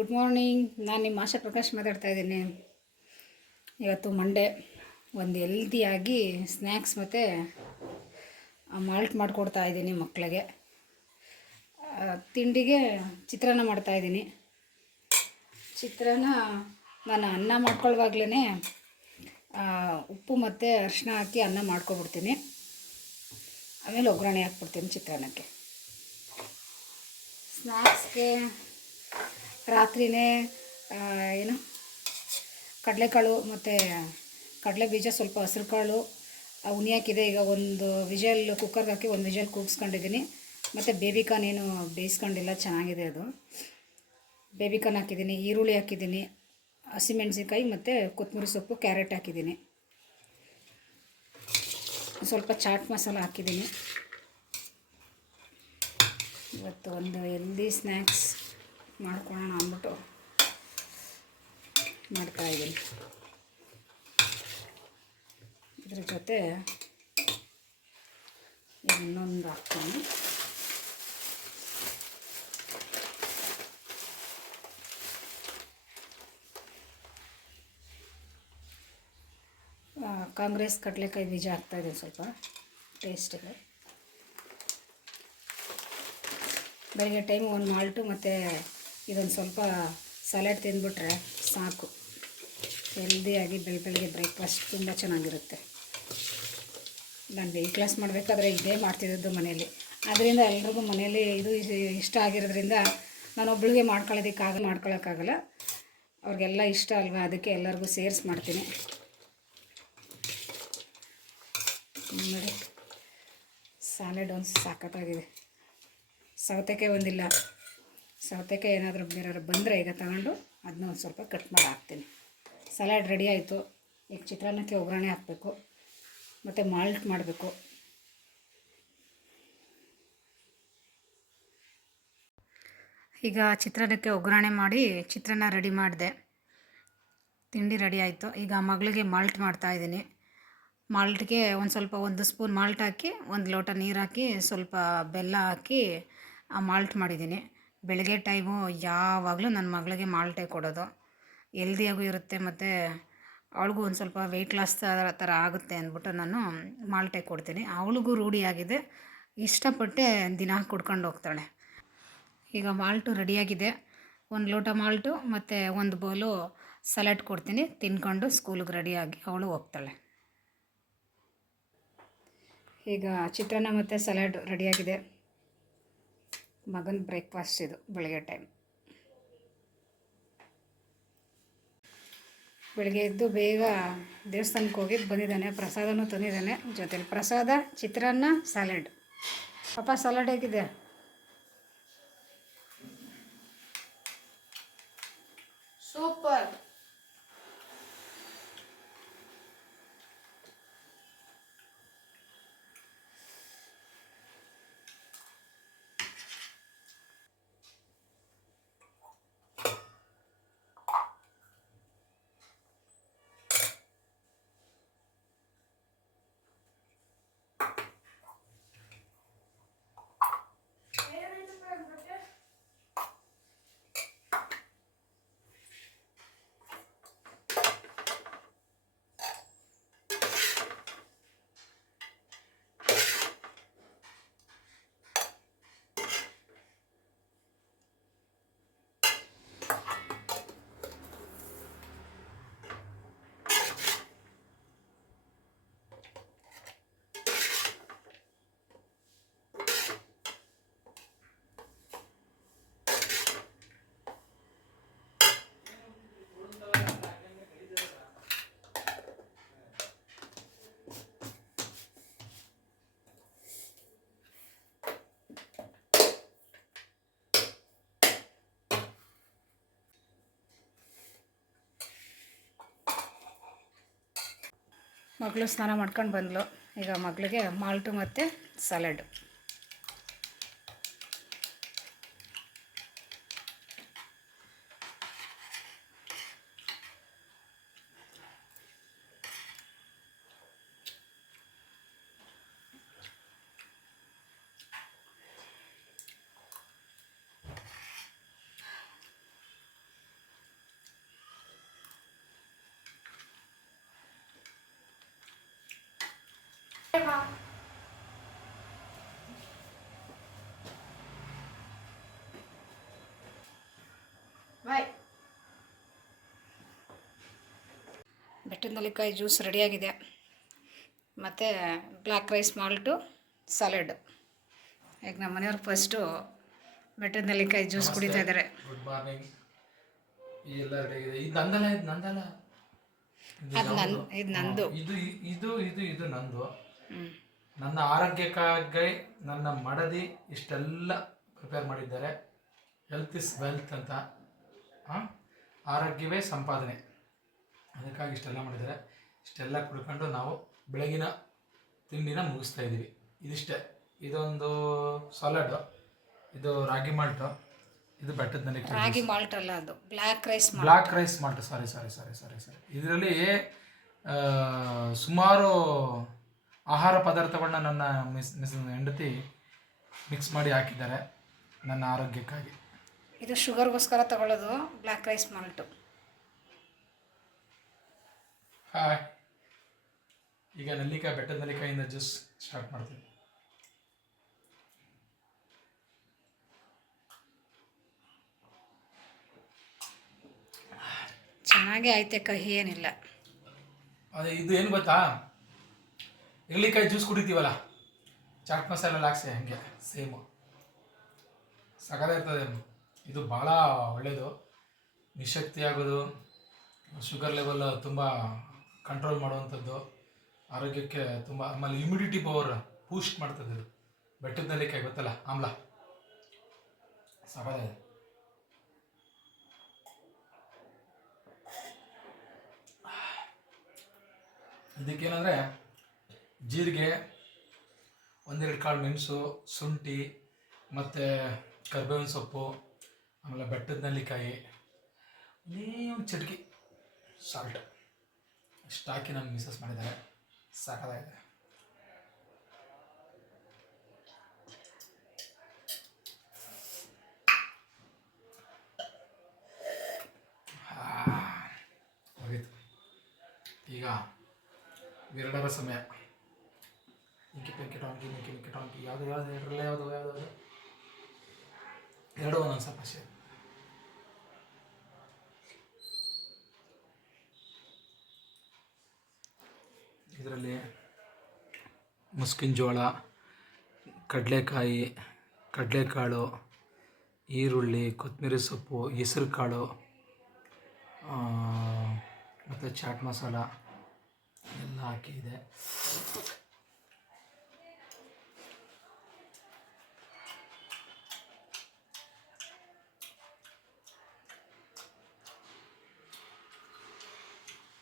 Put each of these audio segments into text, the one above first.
Good morning ನಾನು ನಿಮ್ಮ ಆಶಾ ಪ್ರಕಾಶ್ ಮಾತಾಡ್ತಾ ಇದ್ದೀನಿ. ಇವತ್ತು ಮಂಡೇ ಒಂದು ಹೆಲ್ದಿಯಾಗಿ ಸ್ನ್ಯಾಕ್ಸ್ ಮತ್ತು ಮಾಲ್ಟ್ ಮಾಡಿಕೊಡ್ತಾ ಇದ್ದೀನಿ ಮಕ್ಕಳಿಗೆ ತಿಂಡಿಗೆ ಚಿತ್ರಾನ್ನ ಮಾಡ್ತಾಯಿದ್ದೀನಿ ಚಿತ್ರಾನ್ನ ನಾನು ಅನ್ನ ಮಾಡ್ಕೊಳ್ಳುವಾಗ್ಲೇ ಉಪ್ಪು ಮತ್ತು ಅರಿಶಿನ ಹಾಕಿ ಅನ್ನ ಮಾಡ್ಕೊಬಿಡ್ತೀನಿ. ಆಮೇಲೆ ಒಗ್ಗರಣೆ ಹಾಕ್ಬಿಡ್ತೀನಿ ಚಿತ್ರಾನ್ನಕ್ಕೆ. ಸ್ನ್ಯಾಕ್ಸ್ಗೆ ರಾತ್ರಿನೇ ಏನು, ಕಡಲೆಕಾಳು ಮತ್ತು ಕಡಲೆ ಬೀಜ ಸ್ವಲ್ಪ ಹಸಿರು ಕಾಳು ಉಣಿ ಹಾಕಿದೆ ಈಗ ಒಂದು ವಿಜಲ್ ಕುಕ್ಕರ್ಗೆ ಹಾಕಿ ಒಂದು ವಿಜಲ್ ಕೂಗಿಸ್ಕೊಂಡಿದ್ದೀನಿ. ಮತ್ತು ಬೇಬಿಕಾನ್ ಏನು ಬೇಯಿಸ್ಕೊಂಡಿಲ್ಲ, ಚೆನ್ನಾಗಿದೆ ಅದು. ಬೇಬಿಕಾನ್ ಹಾಕಿದ್ದೀನಿ, ಈರುಳ್ಳಿ ಹಾಕಿದ್ದೀನಿ ಹಸಿಮೆಣಸಿನ್ಕಾಯಿ ಮತ್ತು ಕೊತ್ತಂಬರಿ ಸೊಪ್ಪು, ಕ್ಯಾರೆಟ್ ಹಾಕಿದ್ದೀನಿ. ಸ್ವಲ್ಪ ಚಾಟ್ ಮಸಾಲ ಹಾಕಿದ್ದೀನಿ. ಇವತ್ತು ಒಂದು ಹೆಲ್ದಿ ಸ್ನ್ಯಾಕ್ಸ್ ಮಾಡ್ಕೊಳ್ಳೋಣ ಅಂದ್ಬಿಟ್ಟು ಮಾಡ್ತಾಯಿದ್ದೀನಿ ಇದ್ರ ಜೊತೆ ಇನ್ನೊಂದು ಹಾಕ್ತೀನಿ. ಕಾಂಗ್ರೆಸ್ ಕಡಲೆಕಾಯಿ ಬೀಜ ಹಾಕ್ತಾಯಿದ್ದೀನಿ ಸ್ವಲ್ಪ ಟೇಸ್ಟಿಗೆ ಬೆಳಗ್ಗೆ ಟೈಮ್ ಒಂದು ಮಾಲ್ಟು ಮತ್ತು ಇದೊಂದು ಸ್ವಲ್ಪ ಸಲಾಡ್ ತಿಂದ್ಬಿಟ್ರೆ ಸಾಕು. ಹೆಲ್ದಿಯಾಗಿ ಬೆಳ ಬೆಳಗ್ಗೆ ಬ್ರೇಕ್ಫಾಸ್ಟ್ ತುಂಬ ಚೆನ್ನಾಗಿರುತ್ತೆ. ನಾನು ವೆಯ್ಟ್ ಕ್ಲಾಸ್ ಮಾಡಬೇಕಾದ್ರೆ ಇದೇ ಮಾಡ್ತಿದ್ದದ್ದು ಮನೇಲಿ ಅದರಿಂದ ಎಲ್ರಿಗೂ ಮನೇಲಿ ಇದು ಇಷ್ಟ ಆಗಿರೋದ್ರಿಂದ ನಾನು ಒಬ್ಳಿಗೆ ಮಾಡ್ಕೊಳ್ಳೋದಕ್ಕಾಗ ಮಾಡ್ಕೊಳ್ಳೋಕ್ಕಾಗಲ್ಲ. ಅವ್ರಿಗೆಲ್ಲ ಇಷ್ಟ ಅಲ್ವಾ, ಅದಕ್ಕೆ ಎಲ್ಲರಿಗೂ ಸೇರಿಸಿ ಮಾಡ್ತೀನಿ. ನೋಡಿ ಸ್ಯಾಲೆಡ್ ಒಂದು ಸಾಕತ್ತಾಗಿದೆ. ಸೌತೆಕಾಯಿ ಒಂದಿಲ್ಲ. ಸೌತೆಕಾಯಿ ಏನಾದರೂ ಬೇರೆಯವ್ರು ಬಂದರೆ ಈಗ ತಗೊಂಡು ಅದನ್ನ ಒಂದು ಸ್ವಲ್ಪ ಕಟ್ ಮಾಡಿ ಹಾಕ್ತೀನಿ. ಸಲಾಡ್ ರೆಡಿ ಆಯಿತು. ಈಗ ಚಿತ್ರಾನ್ನಕ್ಕೆ ಒಗ್ಗರಣೆ ಹಾಕಬೇಕು. ಮತ್ತು ಮಾಲ್ಟ್ ಮಾಡಬೇಕು. ಈಗ ಚಿತ್ರಾನ್ನಕ್ಕೆ ಒಗ್ಗರಣೆ ಮಾಡಿ ಚಿತ್ರಾನ್ನ ರೆಡಿ ಮಾಡಿದೆ. ತಿಂಡಿ ರೆಡಿ ಆಯಿತು. ಈಗ ಮಗಳಿಗೆ ಮಾಲ್ಟ್ ಮಾಡ್ತಾಯಿದ್ದೀನಿ ಮಾಲ್ಟ್ಗೆ ಒಂದು ಸ್ವಲ್ಪ ಒಂದು ಸ್ಪೂನ್ ಮಾಲ್ಟ್ ಹಾಕಿ, ಒಂದು ಲೋಟ ನೀರು ಹಾಕಿ, ಸ್ವಲ್ಪ ಬೆಲ್ಲ ಹಾಕಿ ಆ ಮಾಲ್ಟ್ ಮಾಡಿದ್ದೀನಿ. ಬೆಳಗ್ಗೆ ಟೈಮು ಯಾವಾಗಲೂ ನನ್ನ ಮಗಳಿಗೆ ಮಾಲ್ಟೆ ಕೊಡೋದು. ಎಲ್ದಿಯಾಗೂ ಇರುತ್ತೆ ಮತ್ತು ಅವಳಿಗೂ ಒಂದು ಸ್ವಲ್ಪ ವೆಯ್ಟ್ ಲಾಸ್ ಥರ ಆಗುತ್ತೆ ಅಂದ್ಬಿಟ್ಟು ನಾನು ಮಾಲ್ಟೆ ಕೊಡ್ತೀನಿ. ಅವಳಿಗೂ ರೂಢಿಯಾಗಿದೆ. ಇಷ್ಟಪಟ್ಟೆ ದಿನ ಕುಡ್ಕೊಂಡು ಹೋಗ್ತಾಳೆ. ಈಗ ಮಾಲ್ಟು ರೆಡಿಯಾಗಿದೆ. ಒಂದು ಲೋಟ ಮಾಲ್ಟು ಮತ್ತು ಒಂದು ಬೌಲು ಸಲಾಡ್ ಕೊಡ್ತೀನಿ. ತಿನ್ಕೊಂಡು ಸ್ಕೂಲಿಗೆ ರೆಡಿಯಾಗಿ ಅವಳು ಹೋಗ್ತಾಳೆ. ಈಗ ಚಿತ್ರಾನ್ನ ಮತ್ತು ಸಲಾಡ್ ರೆಡಿಯಾಗಿದೆ. ಮಗನ ಬ್ರೇಕ್ಫಾಸ್ಟ್ ಇದು ಬೆಳಗ್ಗೆ ಟೈಮ್ ಬೆಳಗ್ಗೆ ಎದ್ದು ಬೇಗ ದೇವಸ್ಥಾನಕ್ಕೆ ಹೋಗಿ ಬಂದಿದ್ದಾನೆ, ಪ್ರಸಾದನೂ ತಂದಿದ್ದಾನೆ. ಜೊತೆಲಿ ಪ್ರಸಾದ, ಚಿತ್ರಾನ್ನ ಸ್ಯಾಲೆಡ್ ಪಾಪ ಸಲಾಡ್ ಹೇಗಿದೆ? ಸೂಪರ್ ಮಗಳು ಸ್ನಾನ ಮಾಡ್ಕೊಂಡು ಬಂದಳು ಈಗ ಮಗಳಿಗೆ ಮಾಲ್ಟು ಮತ್ತು ಸಲಾಡ್. ನೆಲ್ಲಿಕಾಯಿ ಜ್ಯೂಸ್ ರೆಡಿಯಾಗಿದೆ. ಮತ್ತು ಬ್ಲ್ಯಾಕ್ ರೈಸ್ ಮಾಲ್ಟು ಸಲಾಡ್ ಈಗ ನಮ್ಮ ಮನೆಯವ್ರು ಫಸ್ಟು ಬೆಟ್ಟದ ನೆಲ್ಲಿಕಾಯಿ ಜ್ಯೂಸ್ ಕುಡಿತಾ ಇದ್ದಾರೆ. ಗುಡ್ ಮಾರ್ನಿಂಗ್ ಇದೆಲ್ಲ ಎಲ್ಲ ರೆಡಿ ಆಗಿದೆ ಇದು ನಂದಲ್ಲ ಇದು ನಂದಲ್ಲ ಇದು ಅದು ನನ್ ಇದು ನಂದು. ಇದು ಇದು ಇದು ಇದು ನಂದು. ನನ್ನ ಆರೋಗ್ಯಕ್ಕಾಗಿ ನನ್ನ ಮಡದಿ ಇಷ್ಟೆಲ್ಲ ಪ್ರಿಪೇರ್ ಮಾಡಿದ್ದಾರೆ. ಹೆಲ್ತ್ ಇಸ್ ವೆಲ್ತ್ ಅಂತ. ಆರೋಗ್ಯವೇ ಸಂಪಾದನೆ. ಅದಕ್ಕಾಗಿ ಇಷ್ಟೆಲ್ಲ ಮಾಡಿದ್ದಾರೆ. ಇಷ್ಟೆಲ್ಲ ಕುಡ್ಕೊಂಡು ನಾವು ಬೆಳಗಿನ ತಿಂಡಿನ ಮುಗಿಸ್ತಾ ಇದ್ದೀವಿ. ಇದಿಷ್ಟೇ. ಇದೊಂದು ಸಲಾಡು ಇದು ರಾಗಿ ಮಾಲ್ಟು ಇದು ಬೆಟ್ಟದ ನೆಲ್ಲಿಕಾಯಿ ರಾಗಿ ಮಾಲ್ಟ್ ಅಲ್ಲ ಅದು. Black rice black rice malt sorry sorry sorry sorry sorry ಇದರಲ್ಲಿ ಸುಮಾರು ಆಹಾರ ಪದಾರ್ಥಗಳನ್ನ ನನ್ನ ಮಿಸ್ ಮಿಸ್ ಹೆಂಡತಿ ಮಿಕ್ಸ್ ಮಾಡಿ ಹಾಕಿದ್ದಾರೆ ನನ್ನ ಆರೋಗ್ಯಕ್ಕಾಗಿ. ಇದು ಶುಗರ್ಗೋಸ್ಕರ ತಗೊಳ್ಳೋದು ಬ್ಲ್ಯಾಕ್ ರೈಸ್ ಮಾಲ್ಟು ಹಾಯ್ ಈಗ ನೆಲ್ಲಿಕಾಯಿ ಬೆಟ್ಟದ ನೆಲ್ಲಿಕಾಯಿಂದ ಜ್ಯೂಸ್ ಸ್ಟಾರ್ಟ್ ಮಾಡ್ತೀನಿ. ಚೆನ್ನಾಗೇ ಐತೆ ಕಹಿ ಏನಿಲ್ಲ. ಅದೇ ಇದು ಏನು ಗೊತ್ತಾ? ನೆಲ್ಲಿಕಾಯಿ ಜ್ಯೂಸ್ ಕುಡಿತೀವಲ್ಲ ಚಾಟ್ ಮಸಾಲೆಲ್ಲ ಹಾಕ್ಸಿ ಹಂಗೆ ಸೇಮು ಇರ್ತದೆ. ಇದು ಭಾಳ ಒಳ್ಳೆಯದು ನಿಶಕ್ತಿ ಆಗೋದು ಶುಗರ್ ಲೆವೆಲ್ ತುಂಬ ಕಂಟ್ರೋಲ್ ಮಾಡುವಂಥದ್ದು ಆರೋಗ್ಯಕ್ಕೆ ತುಂಬ ಆಮೇಲೆ ಇಮ್ಯುನಿಟಿ ಪವರ್ ಬೂಸ್ಟ್ ಮಾಡ್ತದೆ ಇದು ಬೆಟ್ಟದ ನೆಲ್ಲಿಕಾಯಿ ಗೊತ್ತಲ್ಲ? ಆಮ್ಲ. ಸಗದ ಇದಕ್ಕೇನಂದರೆ ಜೀರಿಗೆ, ಒಂದೆರಡು ಕಾಳು ಮೆಣಸು, ಶುಂಠಿ, ಮತ್ತು ಕರ್ಬೇವಿನ ಸೊಪ್ಪು, ಆಮೇಲೆ ಬೆಟ್ಟದ ನೆಲ್ಲಿಕಾಯಿ ಒಂದು ಚಟ್ಕಿ ಸಾಲ್ಟ್ ಇಷ್ಟು ನಮ್ಗೆ ಮಿಸಸ್ ಮಾಡಿದ್ದಾರೆ. ಸಾಕಾಗಿದೆ. ಈಗ ವಿರಡರ ಸಮಯ. ಇಂಕಿ ಪಿಂಕಿ ಟಾಂಕಿ ಮಿಂಕಿ ಮಿಂಕಿ ಟಾಂಕಿ ಯಾವುದು ಯಾವುದು ಎರಡರಲ್ಲೇ ಯಾವುದು ಯಾವುದು ಎರಡು ಒಂದೊಂದು ಶೇರ್ ಇದರಲ್ಲಿ ಮುಸ್ಕಿನ ಜೋಳ ಕಡಲೆಕಾಯಿ, ಕಡಲೆಕಾಳು, ಈರುಳ್ಳಿ, ಕೊತ್ತಂಬರಿ ಸೊಪ್ಪು ಹೆಸರು ಕಾಳು ಮತ್ತು ಚಾಟ್ ಮಸಾಲ ಎಲ್ಲ ಹಾಕಿದೆ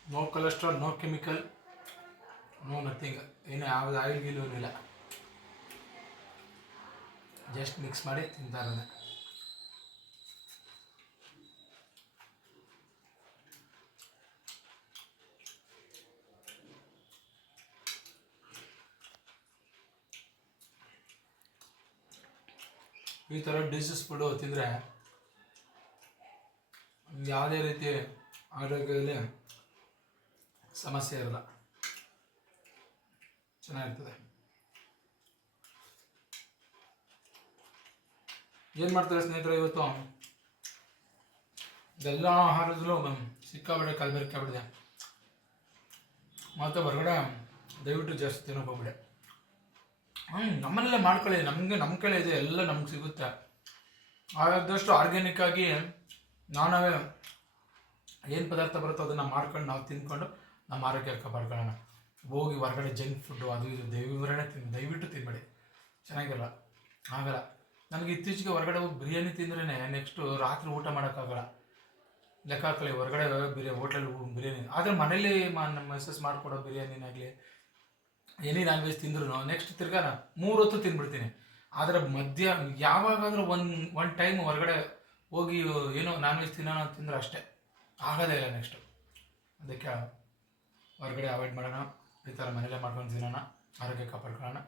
no cholesterol no chemical no nothing ಏನು ಯಾವ್ದು ಆಯಿಲ್ ಗೀಲು ಏನಿಲ್ಲ ಜಸ್ಟ್ ಮಿಕ್ಸ್ ಮಾಡಿ ತಿಂತಾರೆ ಈ ಥರ ಡಿಸೀಸ್ ಫುಡ್ಡು ತಿಂದರೆ ಯಾವುದೇ ರೀತಿ ಆರೋಗ್ಯದಲ್ಲಿ ಸಮಸ್ಯೆ ಇರಲ್ಲ. ಚೆನ್ನಾಗಿರ್ತದೆ ಏನು ಮಾಡ್ತಾರೆ ಸ್ನೇಹಿತರೆ ಇವತ್ತು ಎಲ್ಲ ಆಹಾರದಲ್ಲೂ ಸಿಕ್ಕಾಬಿಟ್ಟೆ ಕಲಬೆರಕೆ ಆಗ್ಬಿಟ್ಟಿದೆ ಮತ್ತು ಹೊರಗಡೆ ದಯವಿಟ್ಟು ಜಾಸ್ತಿ ತಿನ್ನೋಕೆ ಹೋಗ್ಬಿಡಿ ಹ್ಞೂ ನಮ್ಮನೆಲ್ಲ ಮಾಡ್ಕೊಳ್ಳಿ ನಮಗೆ ನಮ್ಮ ಕಡೆ ಇದೆ ಎಲ್ಲ ನಮ್ಗೆ ಸಿಗುತ್ತೆ ಆದಷ್ಟು ಆರ್ಗ್ಯಾನಿಕ್ ಆಗಿ ನಾನವೇ ಏನು ಪದಾರ್ಥ ಬರುತ್ತೋ ಅದನ್ನು ಮಾಡ್ಕೊಂಡು ನಾವು ತಿನ್ಕೊಂಡು ನಮ್ಮ ಆರೋಗ್ಯ ಕಾಪಾಡ್ಕೊಳ್ಳೋಣ ಹೋಗಿ ಹೊರಗಡೆ ಜಂಕ್ ಫುಡ್ಡು ಅದು ಇದು ದಯವಿವರಣೆ ತಿನ್, ದಯವಿಟ್ಟು ತಿನ್ಬೇಡಿ. ಚೆನ್ನಾಗಿರಲ್ಲ. ಆಗಲ್ಲ. ನನಗೆ ಇತ್ತೀಚೆಗೆ ಹೊರಗಡೆ ಹೋಗಿ ಬಿರಿಯಾನಿ ತಿಂದ್ರೇ ನೆಕ್ಸ್ಟು ರಾತ್ರಿ ಊಟ ಮಾಡೋಕ್ಕಾಗಲ್ಲ. ಲೆಕ್ಕ ಹಾಕಲಿ ಹೊರಗಡೆ ಬಿರಿಯಾನಿ ಹೋಟ್ಲಲ್ಲಿ ಬಿರಿಯಾನಿ. ಆದರೆ ಮನೇಲಿ ಮಾ, ನಮ್ಮ ಮಿಸ್ಸಸ್ ಮಾಡಿಕೊಡೋ ಬಿರಿಯಾನಿನಾಗಲಿ ಎನಿ ನಾನ್ ವೆಜ್ ತಿಂದ್ರು ನೆಕ್ಸ್ಟ್ ತಿರ್ಗಾ ಮೂರು ಹೊತ್ತು ತಿಂದ್ಬಿಡ್ತೀನಿ ಆದರೆ ಮಧ್ಯ, ಯಾವಾಗಾದರೂ ಒಂದು ಒನ್ ಟೈಮ್ ಹೊರಗಡೆ ಹೋಗಿ ಏನೋ ನಾನ್ ವೆಜ್ ತಿನ್ನೋಣ ಅಂತಂದ್ರೆ ಅಷ್ಟೇ. ಆಗೋದೇ ಇಲ್ಲ ನೆಕ್ಸ್ಟು ಅದಕ್ಕೆ ಹೊರಗಡೆ ಅವಾಯ್ಡ್ ಮಾಡೋಣ. ಈ ಥರ ಮನೇಲೇ ಮಾಡ್ಕೊಂಡು ಆರೋಗ್ಯ ಕಾಪಾಡ್ಕೊಳ್ಳೋಣ.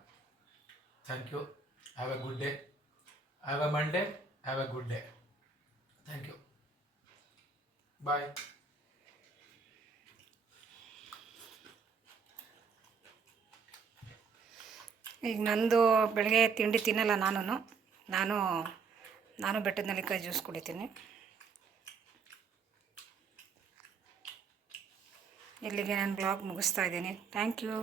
Thank you have a good day have a Monday have a good day thank you bye ಈಗ ನಂದು ಬೆಳಗ್ಗೆ ತಿಂಡಿ ತಿನ್ನಲ್ಲ ನಾನು ನಾನು ನಾನು ಬೆಟ್ಟದ ನೆಲ್ಲಿಕಾಯಿ ಜ್ಯೂಸ್ ಕುಡಿತೀನಿ. ಇಲ್ಲಿಗೆ ನಾನು ಬ್ಲಾಗ್ ಮುಗಿಸ್ತಾ ಇದ್ದೀನಿ. ಥ್ಯಾಂಕ್ ಯು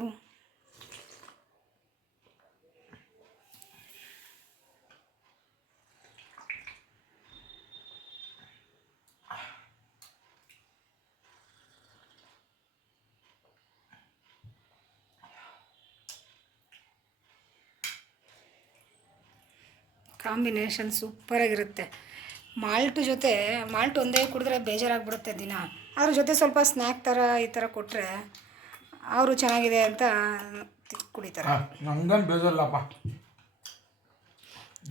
ಕಾಂಬಿನೇಷನ್ ಸೂಪರಾಗಿರುತ್ತೆ ಮಾಲ್ಟ್ ಜೊತೆ ಮಾಲ್ಟ್ ಒಂದೇ ಕುಡಿದ್ರೆ ಬೇಜಾರಾಗ್ಬಿಡುತ್ತೆ ದಿನ. ಅದ್ರ ಜೊತೆ ಸ್ವಲ್ಪ ಸ್ನ್ಯಾಕ್ ಥರ ಈ ಥರ ಕೊಟ್ಟರೆ ಅವರು ಚೆನ್ನಾಗಿದೆ ಅಂತ ಕುಡಿತಾರೆ. ನಂಗೇನು ಬೇಜಾರಿಲ್ಲಪ್ಪ.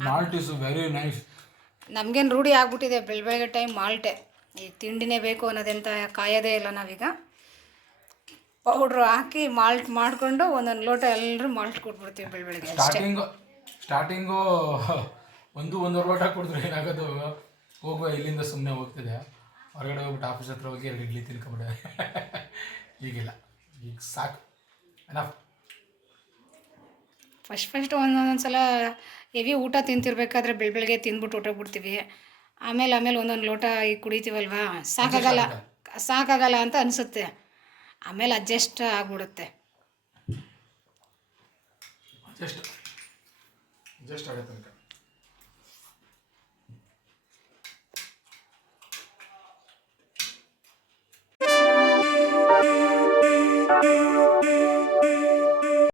Malt is very nice. ನಮಗೇನು ರೂಢಿ ಆಗ್ಬಿಟ್ಟಿದೆ ಬೆಳ ಬೆಳಗ್ಗೆ ಟೈಮ್ ಮಾಲ್ಟೆ. ಈ ತಿಂಡಿನೇ ಬೇಕು ಅನ್ನೋದೆಂತ ಕಾಯೋದೇ ಇಲ್ಲ ನಾವೀಗ. ಪೌಡ್ರು ಹಾಕಿ ಮಾಲ್ಟ್ ಮಾಡಿಕೊಂಡು ಒಂದೊಂದು ಲೋಟ ಎಲ್ಲರೂ ಮಾಲ್ಟ್ ಕೊಟ್ಬಿಡ್ತೀವಿ ಬೆಳ ಬೆಳಗ್ಗೆ ಸ್ಟಾರ್ಟಿಂಗು ಸ್ಟಾರ್ಟಿಂಗು ಒಂದು ಒಂದೂವರೆ ಲೋಟ ಕುಡಿದ್ರೆ ಏನಾಗೋದು? ಹೋಗುವ ಇಲ್ಲಿಂದ ಸುಮ್ಮನೆ ಹೋಗ್ತಿದೆ. ಹೊರಗಡೆ ಹೋಗ್ಬಿಟ್ಟು ಆಫೀಸ್ ಹತ್ರ ಹೋಗಿ ಎರಡು ಇಡ್ಲಿ ತಿನ್ಕೊಂಬಿಡೆ. ಈಗಿಲ್ಲ. ಈಗ ಸಾಕು. ಎನಫ್ ಫಸ್ಟ್ ಫಸ್ಟ್ ಒಂದೊಂದು ಸಲ ಹೆವಿ ಊಟ ತಿಂತಿರ್ಬೇಕಾದ್ರೆ ಬೆಳ ಬೆಳಗ್ಗೆ ತಿಂದ್ಬಿಟ್ಟು ಹೊಟ್ಟೋಗ್ಬಿಡ್ತೀವಿ ಆಮೇಲೆ ಆಮೇಲೆ ಒಂದೊಂದು ಲೋಟ ಈಗ ಕುಡಿತೀವಲ್ವಾ? ಸಾಕಾಗಲ್ಲ. ಸಾಕಾಗಲ್ಲ ಅಂತ ಅನಿಸುತ್ತೆ. ಆಮೇಲೆ ಅಡ್ಜಸ್ಟ್ ಆಗ್ಬಿಡುತ್ತೆ. ಅಡ್ಜಸ್ಟ್ ಅಡ್ಜಸ್ಟ್ ಆಗುತ್ತೆ